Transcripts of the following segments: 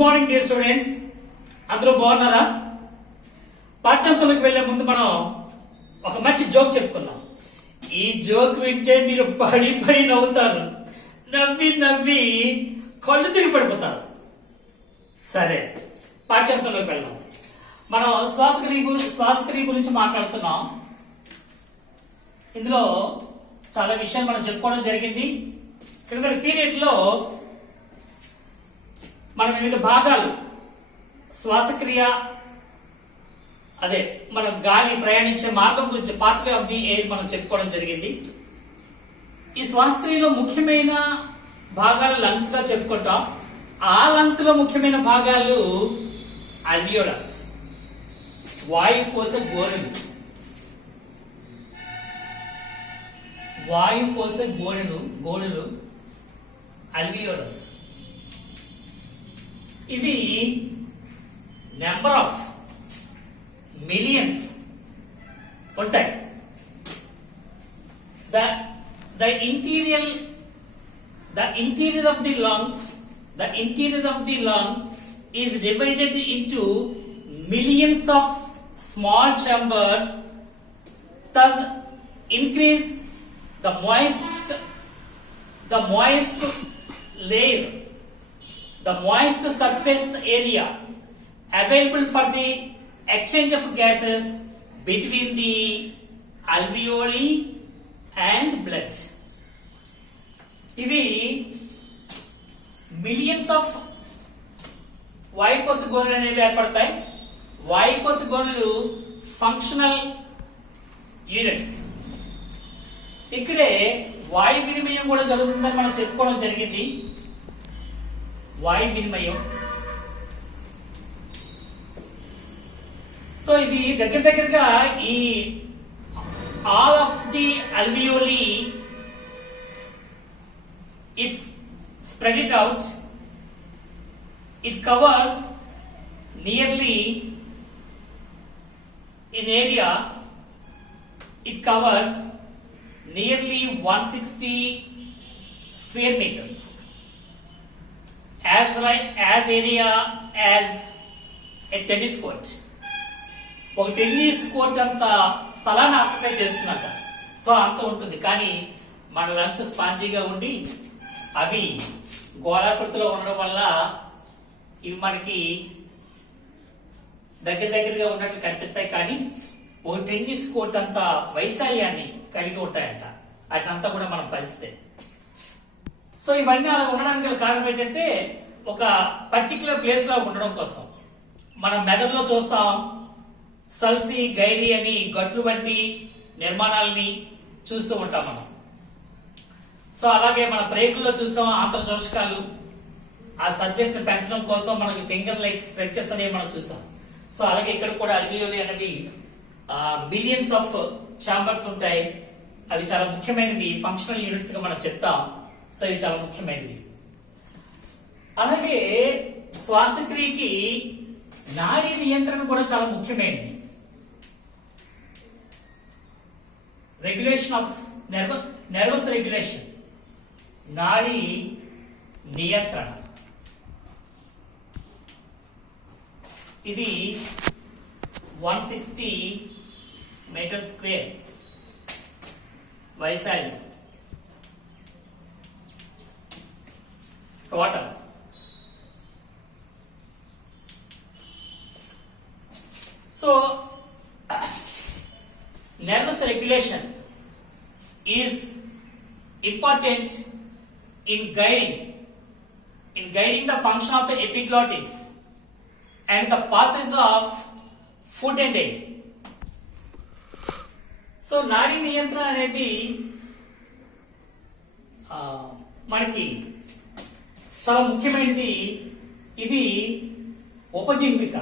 Good morning dear students, అందరూ బాగున్నారా? పాఠ్యాంశాలకు వెళ్లే ముందు మనం ఒక మంచి జోక్ చెప్పుకుందాం. ఈ జోక్ వింటే మీరు పడి పడి నవ్వుతారు, నవ్వి నవ్వి కళ్ళు తిరిగి పడిపోతారు. సరే, పాఠ్యాంశాలకు వెళ్దాం. మనం శ్వాసక్రియ గురించి మాట్లాడుతున్నాం. ఇందులో చాలా విషయాలు మనం చెప్పుకోవడం జరిగింది. క్రితం పీరియడ్ లో మనం వివిధ భాగాలు శ్వాసక్రియ, అదే మన గాలి ప్రయాణించే మార్గం గురించి, పాత్వే ఆఫ్ ది ఎయిర్ మనం చెప్పుకోవడం జరిగింది. ఈ శ్వాసక్రియలో ముఖ్యమైన భాగాలు లంగ్స్ గా చెప్పుకుంటాం. ఆ లంగ్స్ లో ముఖ్యమైన భాగాలు అల్వియోలస్, వాయుకోశ గోడలు. వాయుకోశ గోడలు అల్వియోలస్. ఇవి నెంబర్ ఆఫ్ మిలియన్స్ ఉంటాయి. The interior of the lung is divided into millions of small chambers, thus increase the moist layer, the moist surface area available for the exchange of gases between the alveoli and blood. ఇవి millions of వాయుకోశ గోడలు అనేవి ఏర్పడతాయి. వాయుకోశ గోడలు functional units. ఇక్కడే వాయు వినిమయం కూడా జరుగుతుందని మనం చెప్పుకోవడం జరిగింది. వాయు వినిమయం. సో ఇది దగ్గరగా ఈ all of the alveoli, if spread it out, it covers nearly in area, it covers nearly 160 square meters, as area as a tennis court. ఒక టెన్నిస్ కోర్ట్ అంత స్థలాన్ని ఆక్యుపై చేస్తున్నట. సో అంత ఉంటుంది. కానీ మన లంగ్స్ స్పాంజీగా ఉండి అవి గోళాకృతిలో ఉండడం వల్ల ఇవి మనకి దగ్గరగా ఉన్నట్లు కనిపిస్తాయి. కానీ ఒక టెన్నిస్ కోర్ట్ అంత వైశాల్యాన్ని కలిగి ఉంటాయంట. అటంతా కూడా మనం పరిస్థితి. సో ఇవన్నీ అలా ఉండడానికి గల కారణం ఏంటంటే ఒక పర్టికులర్ ప్లేస్ లో ఉండడం కోసం. మనం మెదడులో చూస్తాం సల్సి, గైరీ అని గట్లు వంటి నిర్మాణాలని చూస్తూ ఉంటాం మనం. సో అలాగే మన బ్రేకుల్లో చూసాం ఆంత్రశోషకాలు, ఆ సర్ఫేస్ ని పెంచడం కోసం మనకి ఫింగర్ లైక్ స్ట్రక్చర్స్ అనేవి మనం చూసాం. సో అలాగే ఇక్కడ కూడా అల్వియోలి అనేవి బిలియన్స్ ఆఫ్ ఛాంబర్స్ ఉంటాయి. అవి చాలా ముఖ్యమైనవి, ఫంక్షనల్ యూనిట్స్ గా మనం చెప్తాం. సో ఇవి చాలా ముఖ్యమైనవి. అలాగే శ్వాసక్రియకి నాడీ నియంత్రణ కూడా చాలా ముఖ్యమైనది. రెగ్యులేషన్ ఆఫ్ నర్వస్ రెగ్యులేషన్, నాడీ నియంత్రణ. ఇది 160 మీటర్ స్క్వేర్ వైశాల్యం total. So, nervous regulation is important in guiding the function of epiglottis and the passage of food and air. So, నాడీ నియంత్రణ అనేది మనకి చాలా ముఖ్యమైనది. ఇది ఉపజీవిక.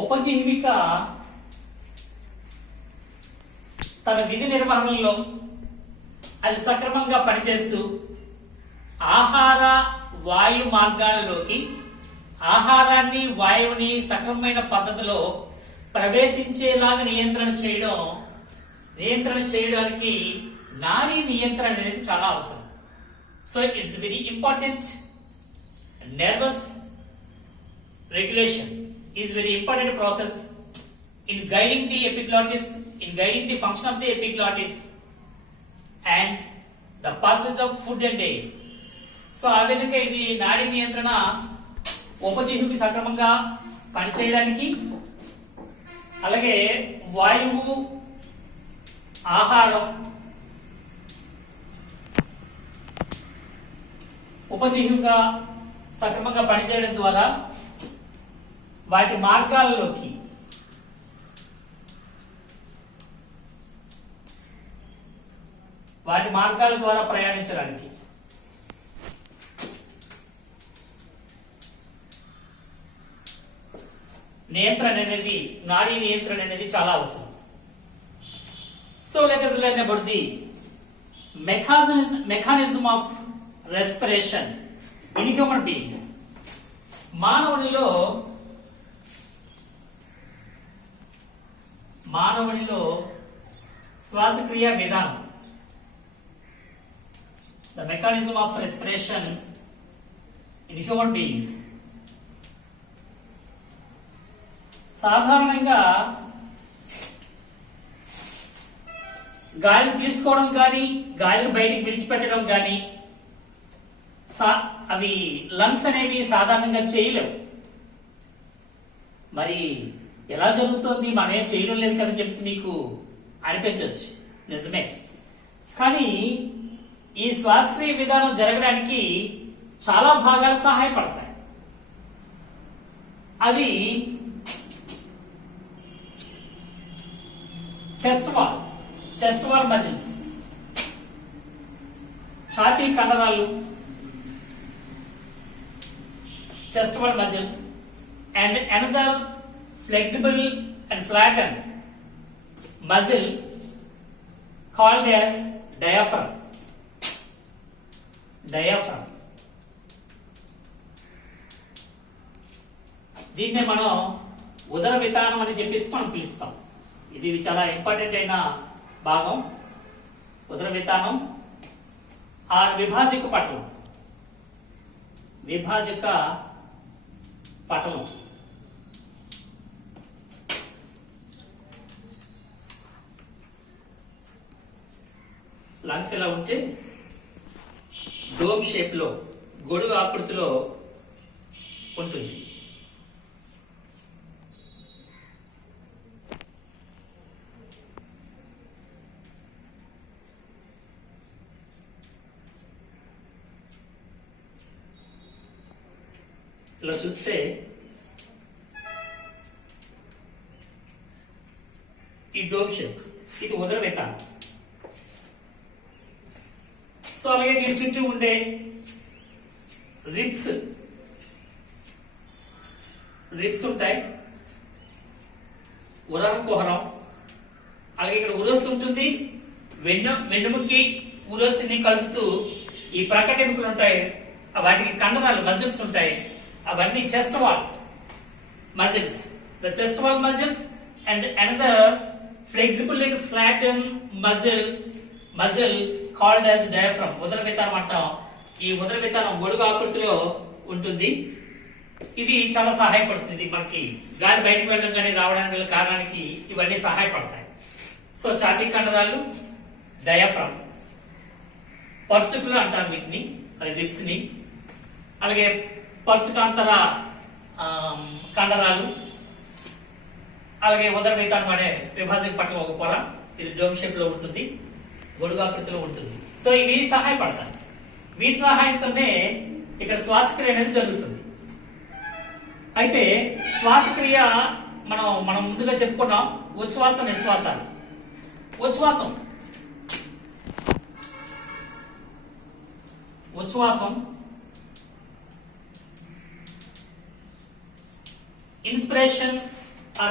ఉపజీవిక తన విధి నిర్వహణలో అది సక్రమంగా పనిచేస్తూ ఆహార వాయు మార్గాలలోకి ఆహారాన్ని వాయువుని సక్రమమైన పద్ధతిలో ప్రవేశించేలాగా నియంత్రణ చేయడానికి నాడీ నియంత్రణ అనేది చాలా అవసరం. So it's very important. Nervous regulation is very important process in guiding the epiglottis, in guiding the function of the epiglottis and the passage of food and air. So ఆ విధంగా ఇది నాడీ నియంత్రణ ఉపజీవికి సక్రమంగా పనిచేయడానికి, అలాగే వాయువు, ఆహారం ఉపజీవిగా సక్రమంగా పనిచేయడం ద్వారా వాటి మార్గాల్లోకి వాటి మార్గాల ద్వారా ప్రయాణించడానికి నియంత్రణ అనేది, నాడీ నియంత్రణ అనేది చాలా అవసరం. So let us learn about the mechanism of respiration in human beings. మానవునిలో శ్వాసక్రియ విధానం, the mechanism of respiration in human beings. సాధారణంగా గాలిని తీసుకోవడం కానీ గాలిని బయటికి విడిచిపెట్టడం కానీ అవి లంగ్స్ అనేవి సాధారణంగా చేయలేవు. మరి ఎలా జరుగుతోంది, మనమే చేయడం లేదు కదా చెప్పి మీకు అనిపించవచ్చు, నిజమే. కానీ ఈ శ్వాసక్రియ విధానం జరగడానికి చాలా భాగాలు సహాయపడతాయి. అది చెస్ట్ వాల్ మజిల్స్, ఛాతీ కండరాలు, chest wall muscles, and another flexible and flattened muscle called as diaphragm. దీన్నే మనం ఉదర వితానం అని చెప్పేసి మనం పిలుస్తాం. ఇది చాలా ఇంపార్టెంట్ అయిన భాగం. ఉదర వితానం ఆ విభాజక పటలం, లంగ్స్ ఎలా ఉంటే డోమ్ షేప్ లో, గొడుగు ఆకృతిలో ఉంటుంది. ఇలా చూస్తే ఈ డోమ్ షేప్, ఇది ఉదర వితానం. సో అలాగే దీని చుట్టూ ఉండే రిబ్స్ ఉంటాయి, ఉరహ కుహరం, అలాగే ఇక్కడ ఉరస్సు ఉంటుంది. వెన్నుముక్కి ఉరస్సుని కలుపుతూ ఈ ప్రకటెముకలు ఉంటాయి, వాటికి కండరాలు, మజిల్స్ ఉంటాయి. అవన్నీ chest wall muscles, the chest wall muscles and another flexible and flatten muscle called as diaphragm. ఉదర వితానం అంటాం. ఈ ఉదర వితానం గొడుగు ఆకృతిలో ఉంటుంది. ఇది చాలా సహాయపడుతుంది మనకి గాలి బయటకు వెళ్ళడం కానీ రావడానికి గల కారణానికి ఇవన్నీ సహాయపడతాయి. సో ఛాతీ కండరాలు, డయాఫ్రమ్, పర్సుకులు అంటారు వీటిని, అది రిబ్స్ ని. అలాగే పర్సుకాంతర కండరాలు, అలాగే ఉదర వితానం అనే విభాజక పటలం ఒక పొర, ఇది డోమ్ షేప్ లో ఉంటుంది, గొడుగాకృతిలో ఉంటుంది. సో ఇవి సహాయపడతాయి. వీటి సహాయంతోనే ఇక్కడ శ్వాసక్రియ అనేది జరుగుతుంది. అయితే శ్వాసక్రియ మనం ముందుగా చెప్పుకున్నాం, ఉచ్ఛ్వాస నిశ్వాసాలు. ఉచ్ఛ్వాసం inspiration or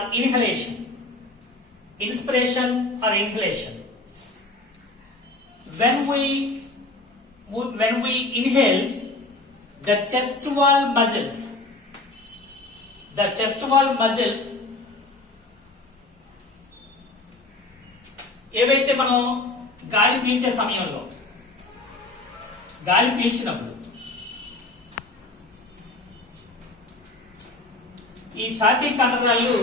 inhalation. When we inhale, the chest wall muscles ఏవైతే మనం గాలి పీల్చే సమయంలో గాలి పీల్చినప్పుడు ఈ ఛాతీ కండరాలు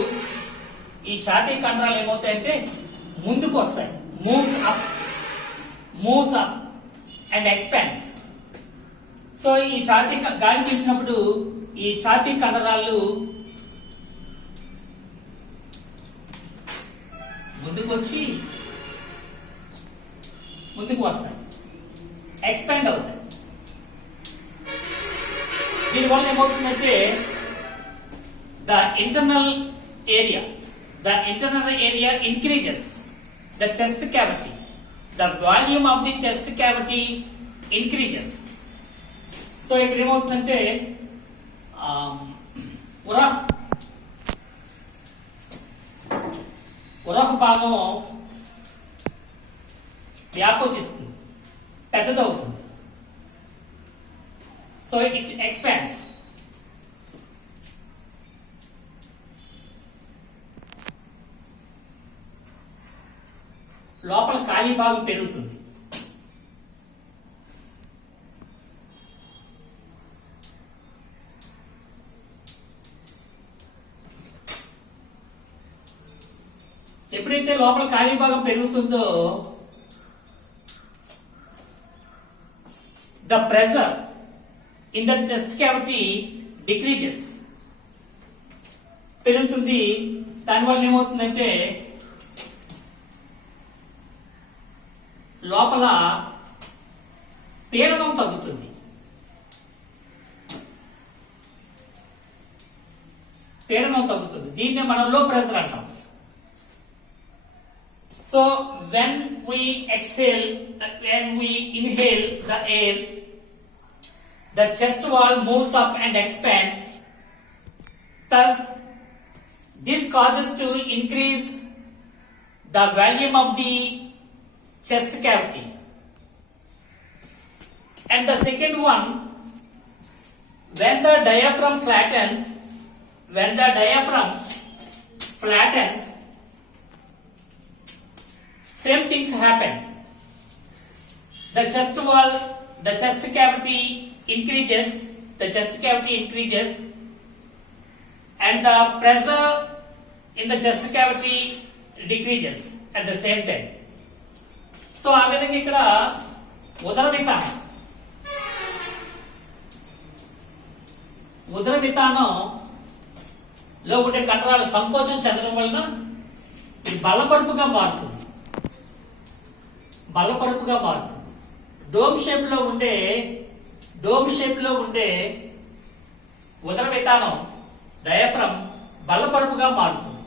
ఏమవుతాయంటే ముందుకు వస్తాయి, moves up and expands. So ఈ గాలి పీల్చినప్పుడు ఈ ఛాతీ కండరాలు ముందుకు వస్తాయి, ఎక్స్పాండ్ అవుతాయి. దీనివల్ల ఏమవుతుందంటే the internal area increases, the chest cavity, the volume of the chest cavity increases. So ఇక్కడ ఏమవుతుందంటే ఉరహ భాగం వ్యాకోచిస్తుంది, పెద్దదవుతుంది. So it expands. లోపల ఖాళీ భాగం పెరుగుతుంది. ఎప్పుడైతే లోపల ఖాళీ భాగం పెరుగుతుందో the pressure in the chest cavity decreases, పెరుగుతుంది. దానివల్ల ఏమవుతుందంటే లోపల పీడనం తగ్గుతుంది. దీన్నే మనం లో ప్రెషర్ అంటాం. So when we inhale the air, the chest wall moves up and expands. Thus, this causes to increase the volume of the chest cavity. And the second one, when the diaphragm flattens, same things happen. The chest cavity increases, and the pressure in the chest cavity decreases at the same time. So ఆ విధంగా ఇక్కడ ఉదర వితానంలో ఉండే కండరాలు సంకోచం చెందడం వలన ఇది బలపరుపుగా మారుతుంది. డోమ్ షేప్ లో ఉండే ఉదర వితానం డయాఫ్రమ్ బల్లపరుపుగా మారుతుంది.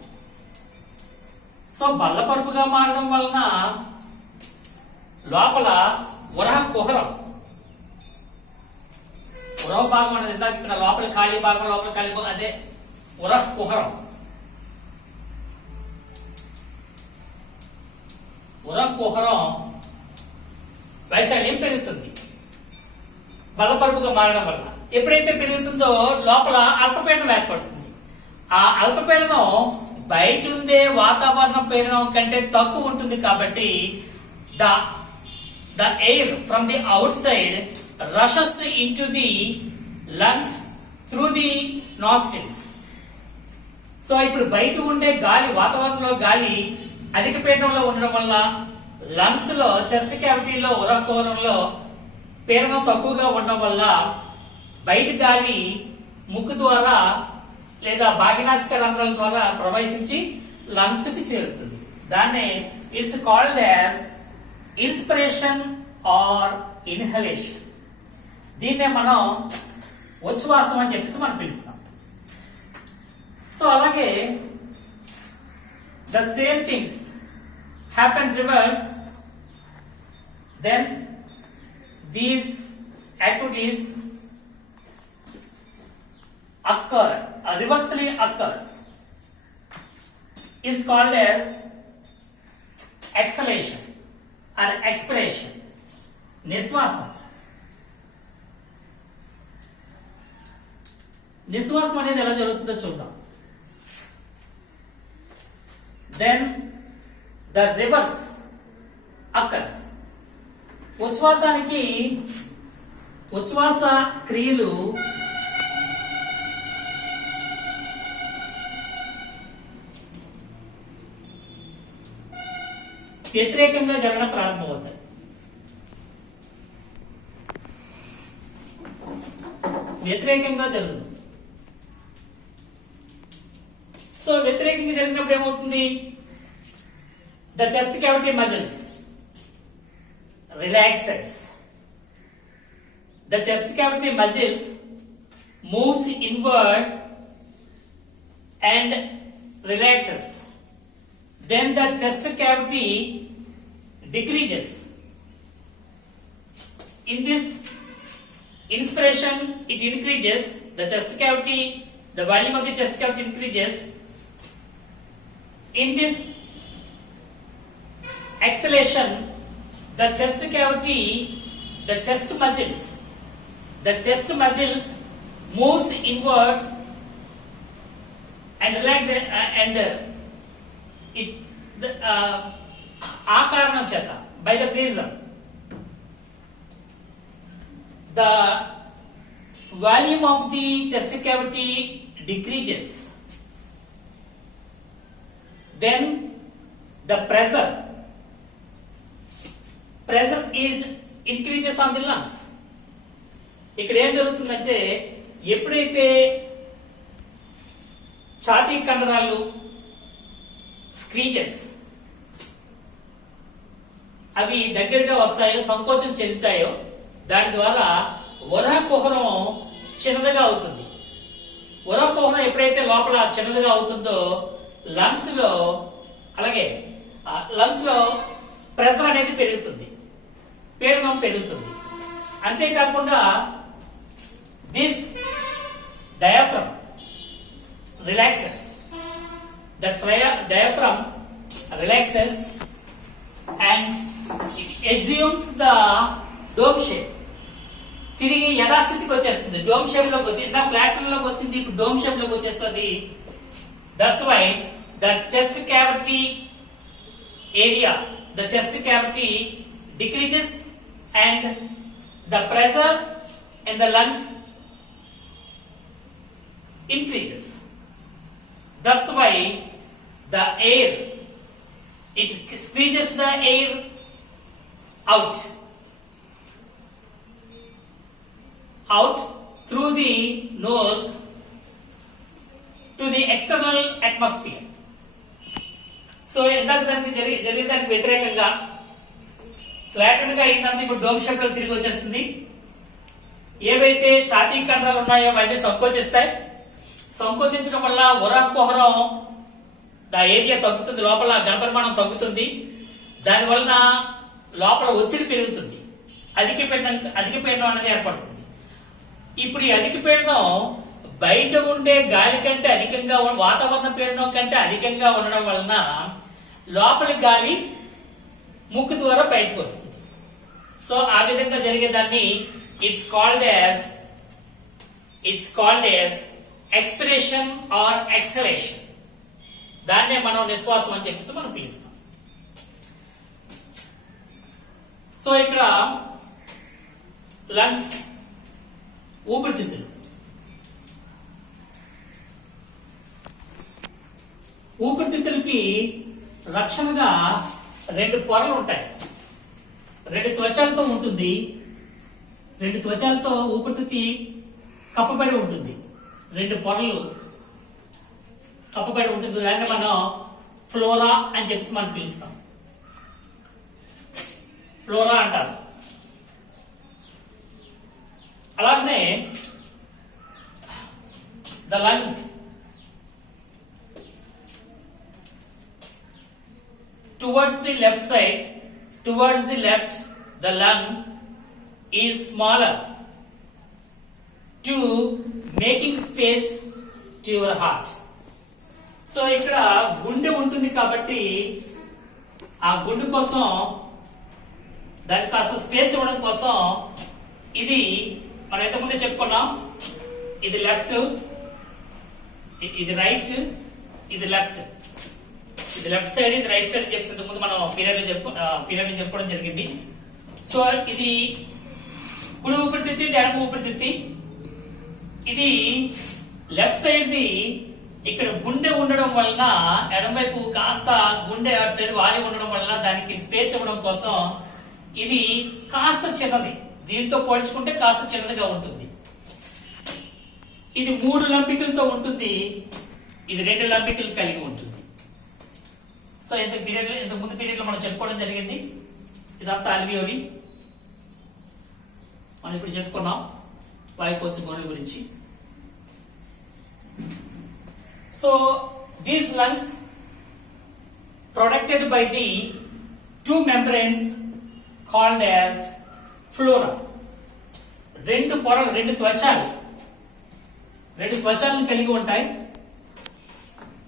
సో బల్లపరుపుగా మారడం వలన లోపల ఉరహ భాగం అనేది ఇందాక ఇక్కడ లోపల ఖాళీ భాగం అదే ఉరహ కుహరం వైశాల్యం పెరుగుతుంది బల్లపరుపుగా మారడం వల్ల. ఎప్పుడైతే పెరుగుతుందో లోపల అల్పపీడనం ఏర్పడుతుంది. ఆ అల్పపీడనం బయట ఉండే వాతావరణ పీడనం కంటే తక్కువ ఉంటుంది. కాబట్టి the air from the outside rushes into the lungs through the nostrils. So ఇప్పుడు బయట ఉండే గాలి, వాతావరణంలో గాలి అధిక పీడనంలో ఉండడం వల్ల లంగ్స్ లో, చెస్ట్ క్యావిటీలో, ఉరకుహరంలో పీడనం తక్కువగా ఉండడం వల్ల బయట గాలి ముక్కు ద్వారా లేదా బాహ్యనాసిక రంధ్రాల ద్వారా ప్రవహించి లంగ్స్ కి చేరుతుంది. దాన్నే it's called as inspiration or inhalation. దీన్నే మనం ఉచ్ఛ్వాసం అని చెప్పేసి మనం పిలుస్తాం. సో అలాగే the same things happen reverse, then these activities reversely occurs. It's called as exhalation or expiration. నిశ్వాసం అనేది ఎలా జరుగుతుందో చూద్దాం. Then the reverse occurs. ఉచ్ఛ్వాసానికి ఉచ్ఛ్వాస క్రియలు వ్యతిరేకంగా జరగడం ప్రారంభమవుతాయి. వ్యతిరేకంగా జరుగుతుంది. సో వ్యతిరేకంగా జరిగినప్పుడు ఏమవుతుంది? The chest cavity muscles relaxes. The chest cavity muscles moves inward and relaxes. Then the chest cavity decreases. In this inspiration, it increases. The chest cavity, the volume of the chest cavity increases. In this exhalation, the chest cavity, the chest muscles moves inwards and relaxes and it ఆ కారణం చేత by the reason the volume of the chest cavity decreases, then the pressure is increases on the lungs. ఇక్కడ ఏం జరుగుతుందంటే ఎప్పుడైతే ఛాతీ కండరాలు స్క్రీచెస్ అవి దగ్గరగా వస్తాయో, సంకోచం చెందుతాయో, దాని ద్వారా వరాకుహరం చిన్నదిగా అవుతుంది. వరాకుహరం ఎప్పుడైతే లోపల చిన్నదిగా అవుతుందో లంగ్స్ లో ప్రెషర్ అనేది పెరుగుతుంది, పీడనం పెరుగుతుంది. అంతేకాకుండా this diaphragm relaxes. That diaphragm relaxes and it assumes the dome shape. తిరిగి యథాస్థితికి వచ్చేస్తుంది, డోమ్ షేప్ లోకి వచ్చి, ఇందా ఫ్లాట్ లోకి వచ్చింది, ఇప్పుడు డోమ్ షేప్ లోకి వచ్చేస్తుంది. That's why the chest cavity area, the chest cavity decreases and the pressure in the lungs increases. That's why the air, it squeezes the air out through the nose to the external atmosphere. So ఇందాక దానికి జరిగిన దానికి వ్యతిరేకంగా flatten గా అయిందని ఇప్పుడు dome shape లో తిరిగి వచ్చేస్తుంది. ఏవైతే ఛాతీ కండరాలు ఉన్నాయో అవన్నీ సంకోచిస్తాయి. సంకోచించడం వల్ల వరాకుహరం ఏరియా తగ్గుతుంది, లోపల ఘనపరిమాణం తగ్గుతుంది. దాని వలన లోపల ఒత్తిడి పెరుగుతుంది, అధిక పీడనం అనేది ఏర్పడుతుంది. ఇప్పుడు ఈ అధిక పీడనం బయట ఉండే గాలి కంటే అధికంగా, వాతావరణ పీడనం కంటే అధికంగా ఉండడం వలన లోపలి గాలి ముక్కు ద్వారా బయటకు వస్తుంది. సో ఆ విధంగా జరిగేదాన్ని it's called as expiration or exhalation. దాన్నే మనం నిశ్వాసం అని చెప్పేసి మనం పిలుస్తాం. సో ఇక్కడ లంగ్స్, ఊపిరితిత్తులు. ఊపిరితిత్తులకి రక్షణగా రెండు పొరలు ఉంటాయి. రెండు త్వచాలతో ఉంటుంది. రెండు త్వచాలతో ఊపిరితిత్తి కప్పబడి ఉంటుంది. రెండు పొరలు కప్పబడి ఉంటుంది. దాన్ని మనం ఫ్లోరా అని చెప్పేసి మనం పిలుస్తాం. ఫ్లోరా అంటారు. అలాగనే the lung, towards the left side, towards the left, the lung is smaller to making space to your heart. So ఇక్కడ గుండె ఉంటుంది కాబట్టి ఆ గుండె కోసం, దానికి కాస్త స్పేస్ ఇవ్వడం కోసం ఇది మనం ఎంతకుముందే చెప్పుకున్నాం. ఇది లెఫ్ట్, ఇది రైట్, ఇది లెఫ్ట్. ఇది లెఫ్ట్ సైడ్, ఇది రైట్ సైడ్ చెప్పేసి ముందు మనం పిరమిడ్ చెప్పుకోవడం జరిగింది. సో ఇది కుడి ఊపిరితిత్తి, ఇది ఎడమ ఊపిరితిత్తి. ఇది లెఫ్ట్ సైడ్ ది ఇక్కడ గుండె ఉండడం వలన ఎడమ వైపు కాస్త గుండె అటు సైడ్ వాలి ఉండడం వలన దానికి స్పేస్ ఇవ్వడం కోసం ఇది కాస్త చిన్నది, దీంతో పోల్చుకుంటే కాస్త చిన్నదిగా ఉంటుంది. ఇది 3 లంబికలతో ఉంటుంది, ఇది 2 లంబికలు కలిగి ఉంటుంది. సో ఇంతకు ముందు పీరియడ్ లో మనం చెప్పుకోవడం జరిగింది. ఇదంతా అల్వియోలి. మనం ఇప్పుడు చెప్పుకున్నాం వాయుకోశ గోడల గురించి. So these lungs protected by the 2 membranes called as flora. 2 పొరలు, 2 త్వచాలను కలిగి ఉంటాయి.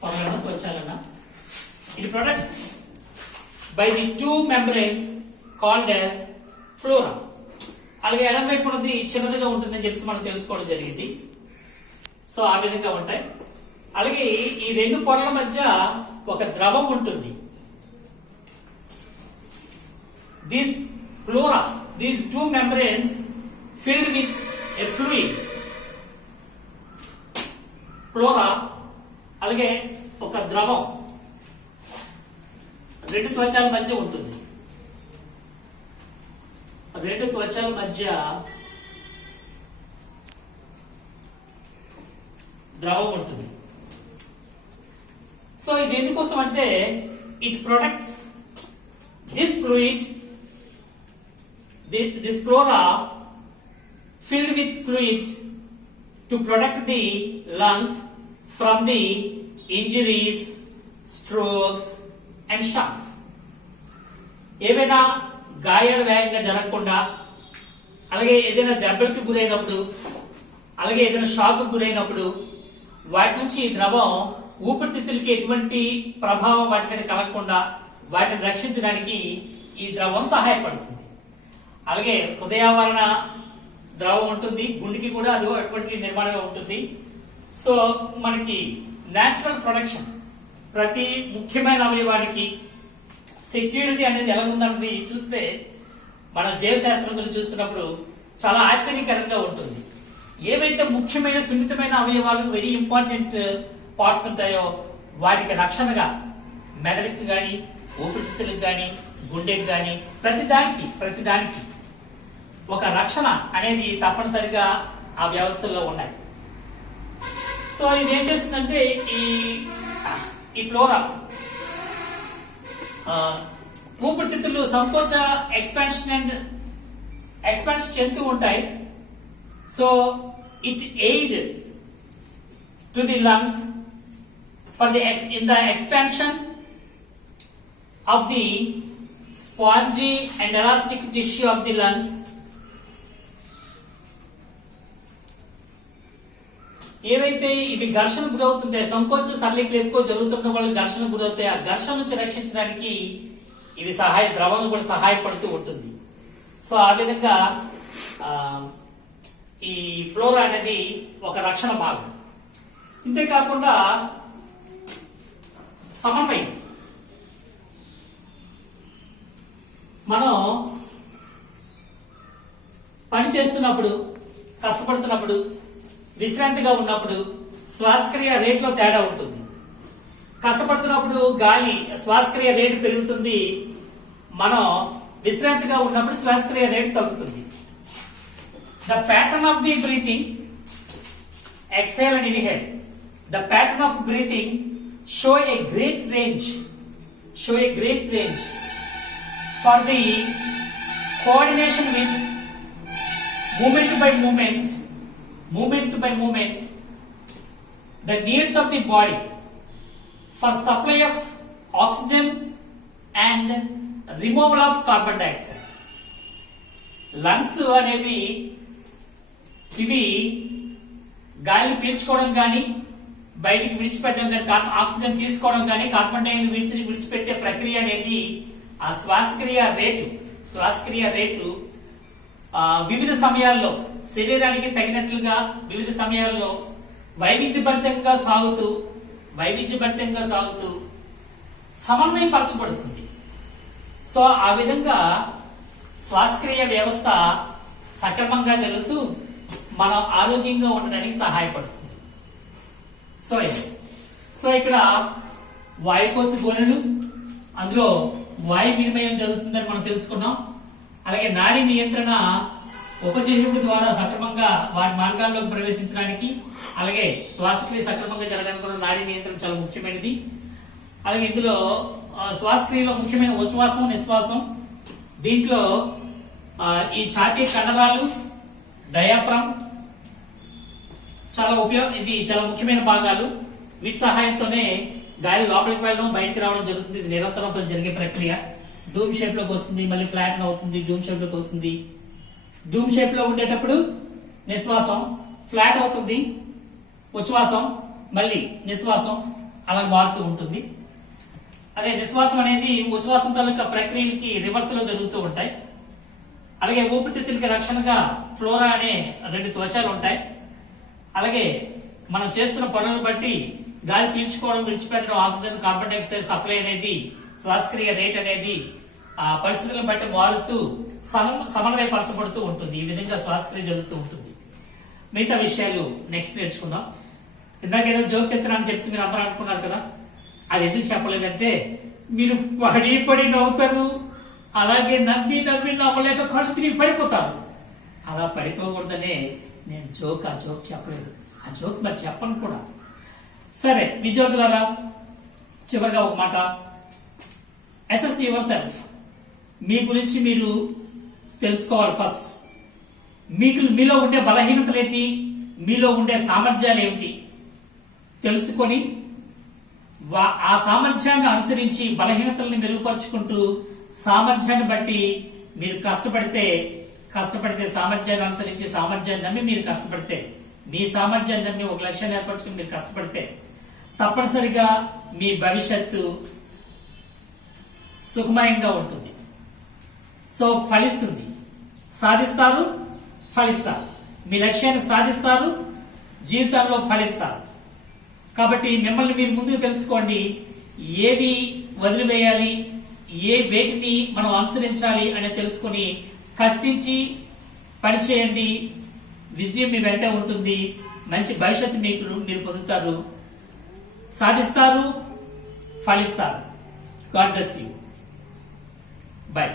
పొరలను, త్వచాలను. It protects by the 2 membranes called as flora. అలాగే ఎడమ వైపు ఉన్నది చిన్నదిగా ఉంటుందని చెప్పి మనం తెలుసుకోవడం జరిగింది. సో ఆ విధంగా ఉంటాయి. అలాగే ఈ 2 పొరల మధ్య ఒక ద్రవం ఉంటుంది. These flora, these 2 membranes filled with a fluid. Flora అలాగే ఒక ద్రవం 2 త్వచాల మధ్య ఉంటుంది. 2 త్వచాల మధ్య ద్రవం ఉంటుంది. సో ఇది ఎందుకోసం అంటే it protects this fluid, this flora filled with fluid to protect the lungs from the injuries, strokes and shocks. ఏవైనా గాయాలు వేగంగా జరగకుండా, అలాగే ఏదైనా దెబ్బలకు గురైనప్పుడు, అలాగే ఏదైనా షాక్ గురైనప్పుడు వాటి నుంచి ఈ ద్రవం ఊపిరితిత్తులకి ఎటువంటి ప్రభావం వాటి మీద కలగకుండా వాటిని రక్షించడానికి ఈ ద్రవం సహాయపడుతుంది. అలాగే హృదయావరణ ద్రవం ఉంటుంది, గుండెకి కూడా అది అటువంటి నిర్మాణంగా ఉంటుంది. సో మనకి నేచురల్ ప్రొటెక్షన్ ప్రతి ముఖ్యమైన అవయవానికి సెక్యూరిటీ అనేది ఎలా ఉందన్నది చూస్తే మనం జీవశాస్త్రం గురించి చూస్తున్నప్పుడు చాలా ఆశ్చర్యకరంగా ఉంటుంది. ఏవైతే ముఖ్యమైన సున్నితమైన అవయవాలు, వెరీ ఇంపార్టెంట్ పార్ట్స్ ఉంటాయో వాటికి రక్షణగా మెదడుకి కానీ, ఊపిరితిత్తులకు కానీ, గుండెకి కానీ ప్రతిదానికి ఒక రక్షణ అనేది తప్పనిసరిగా ఆ వ్యవస్థల్లో ఉన్నాయి. సో ఇది ఏం చేస్తుందంటే ఈ ఫ్లోరా ఊపిరితిత్తులు సంకోచ ఎక్స్పాన్షన్ చెందుతూ ఉంటాయి. So it aid to the lungs in the expansion of the spongy and elastic tissue of the lungs. ఏవైతే ఇవి ఘర్షణ గురవుతుంటాయి, సంకోచ సరళికలు ఎక్కువ జరుగుతున్న వాళ్ళు ఘర్షణ గురవుతాయి. ఆ ఘర్షణ నుంచి రక్షించడానికి ఇవి ద్రవం కూడా సహాయపడుతూ ఉంటుంది. సో ఆ విధంగా ఈ ఫ్లోరా అనేది ఒక రక్షణ భాగం. ఇంతేకాకుండా సమన్వయం. మనం పని చేస్తున్నప్పుడు, కష్టపడుతున్నప్పుడు, విశ్రాంతిగా ఉన్నప్పుడు శ్వాసక్రియ రేట్లో తేడా ఉంటుంది. కష్టపడుతున్నప్పుడు గాలి శ్వాసక్రియ రేటు పెరుగుతుంది, మనం విశ్రాంతిగా ఉన్నప్పుడు శ్వాసక్రియ రేటు తగ్గుతుంది. The pattern of the breathing, exhale and inhale, the pattern of breathing show a great range for the coordination with movement by movement, the needs of the body for supply of oxygen and removal of carbon dioxide. Lungs అనేవి ఇవి గాలిని పీల్చుకోవడం కానీ, బయటికి విడిచిపెట్టడం కానీ, oxygen తీసుకోవడం కానీ, carbon dioxide విడిచిపెట్టే ప్రక్రియ అనేది ఆ శ్వాసక్రియ రేటు వివిధ సమయాల్లో శరీరానికి తగినట్లుగా వివిధ సమయాల్లో వైవిధ్యభరితంగా సాగుతూ సమన్వయపరచబడుతుంది. సో ఆ విధంగా శ్వాసక్రియ వ్యవస్థ సక్రమంగా జరుగుతూ మనం ఆరోగ్యంగా ఉండడానికి సహాయపడుతుంది. సో ఇక్కడ వాయుకోశ గోనెలు, అందులో వాయు వినిమయం జరుగుతుందని మనం తెలుసుకున్నాం. అలాగే నాడీ నియంత్రణ ఉపజీవుడి ద్వారా సక్రమంగా వాటి మార్గాల్లోకి ప్రవేశించడానికి, అలాగే శ్వాసక్రియ సక్రమంగా జరగడానికి కూడా నాడీ నియంత్రణ చాలా ముఖ్యమైనది. అలాగే ఇందులో శ్వాసక్రియలో ముఖ్యమైన ఉచ్ఛ్వాసం, నిశ్వాసం. దీంట్లో ఈ ఛాతీ కండరాలు, డయాఫ్రామ్ ఇది చాలా ముఖ్యమైన భాగాలు. వీటి సహాయంతోనే గాలి లోపలికి వెళ్ళడం, బయటికి రావడం జరుగుతుంది. ఇది నిరంతరం జరిగే ప్రక్రియ. డూమ్ షేప్ లోకి వస్తుంది, మళ్ళీ ఫ్లాట్ అవుతుంది, డూమ్ షేప్ లోకి వస్తుంది. డూమ్ షేప్ లో ఉండేటప్పుడు నిశ్వాసం, ఫ్లాట్ అవుతుంది ఉచ్ఛ్వాసం, మళ్ళీ నిశ్వాసం, అలా మారుతూ ఉంటుంది. అదే నిశ్వాసం అనేది ఉచ్ఛ్వాసం తాలూకా ప్రక్రియలకి రివర్స్ లో జరుగుతూ ఉంటాయి. అలాగే ఊపిరితిత్తులకి రక్షణగా ఫ్లోరా అనే 2 త్వచాలు ఉంటాయి. అలాగే మనం చేస్తున్న పనులను బట్టి గాలి పీల్చుకోవడం, విడిచిపెట్టడం, ఆక్సిజన్, కార్బన్ డైఆక్సైడ్ సప్లై అనేది, శ్వాసక్రియ రేట్ అనేది ఆ పరిస్థితులను బట్టి మారుతూ సమన్వయపరచబడుతూ ఉంటుంది. ఈ విధంగా శ్వాసక్రియ జరుగుతూ ఉంటుంది. మిగతా విషయాలు నెక్స్ట్ నేర్చుకుందాం. ఇందాక ఏదో జోక్ చెప్తున్నానని చెప్పి మీరు అందరూ అనుకున్నారు కదా, అది ఎందుకు చెప్పలేదంటే మీరు పడి నవ్వుతారు, అలాగే నవ్వి నవ్వలేక కళ్ళు తిరిగి పడిపోతారు. అలా పడిపోకూడదనే నేను ఆ జోక్ చెప్పలేదు. ఆ జోక్ మరి చెప్పను కూడా. సరే విద్యార్థులారా, చివరిగా ఒక మాట, అసెస్ యువర్ సెల్ఫ్. మీ గురించి మీరు తెలుసుకోవాలి. ఫస్ట్ మీలో ఉండే బలహీనతలు ఏంటి, మీలో ఉండే సామర్థ్యాలు ఏమిటి తెలుసుకొని ఆ సామర్థ్యాన్ని అనుసరించి బలహీనతల్ని మెరుగుపరుచుకుంటూ సామర్థ్యాన్ని బట్టి మీరు కష్టపడితే సామర్థ్యాన్ని అనుసరించి సామర్థ్యాన్ని నమ్మి మీరు కష్టపడితే, మీ సామర్థ్యాన్ని నమ్మి ఒక లక్ష్యాన్ని ఏర్పరచుకుని మీరు కష్టపడితే తప్పనిసరిగా మీ భవిష్యత్తు సుఖమయంగా ఉంటుంది. సో ఫలిస్తుంది, సాధిస్తారు, ఫలిస్తారు. మీ లక్ష్యాన్ని సాధిస్తారు, జీవితంలో ఫలిస్తారు. కాబట్టి మిమ్మల్ని మీరు ముందుకు తెలుసుకోండి. ఏవి వదిలివేయాలి, వేటిని మనం అనుసరించాలి అనేది తెలుసుకుని కష్టించి పనిచేయండి. విజయం మీ వెంట ఉంటుంది. మంచి భవిష్యత్తు మీరు పొందుతారు, సాధిస్తారు, ఫలిస్తారు. God bless you. బై.